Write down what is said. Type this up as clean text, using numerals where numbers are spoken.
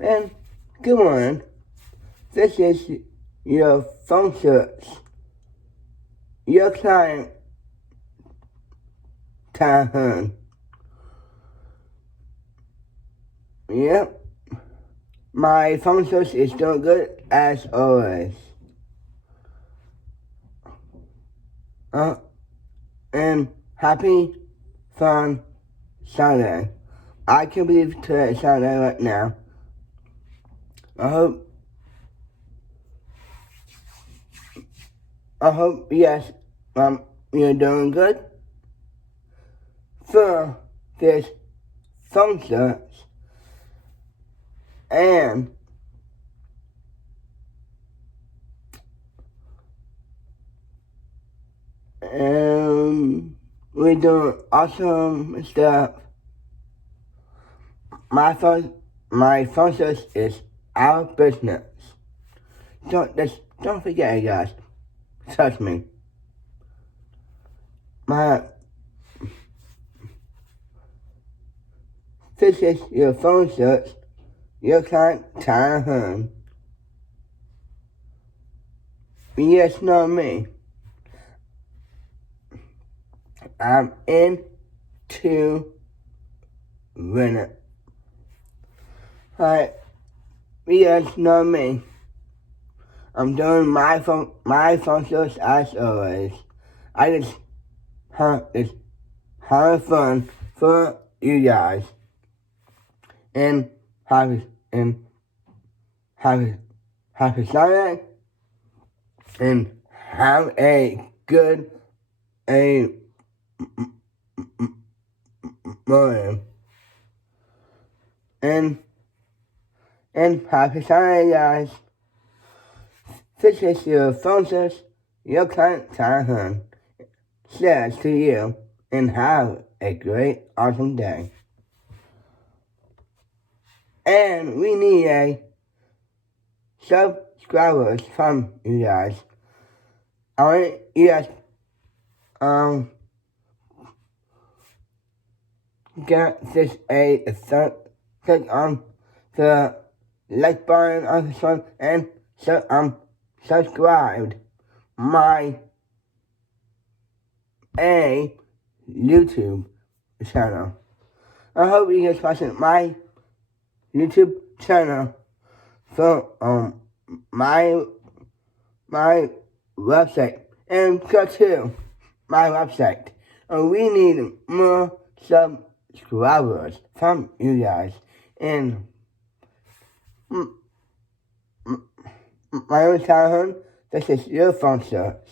And good morning. This is your phone search. Your client time. Yep. My phone search is doing good as always. And happy, fun Saturday. I can't believe today's Saturday right now. I hope, yes, you're doing good for this phone search. And we're doing awesome stuff. My phone search is our business. Don't forget it, guys. Trust me. This is your phone search. Your client time. Yes, not me. I'm in to win it. Alright. Yes, not me. I'm doing my phone search as always. I just having fun for you guys. And happy Saturday. And have a good morning. And happy Saturday, guys. This is your phone search. Your client time says to you, and have a great, awesome day. And we need a subscribers from you guys. I want you guys get this click on the like button on this one and subscribed my YouTube channel. I hope you guys watching my YouTube channel for my website and go to my website. And we need more subscribers from you guys. And my own childhood, this is your phone search.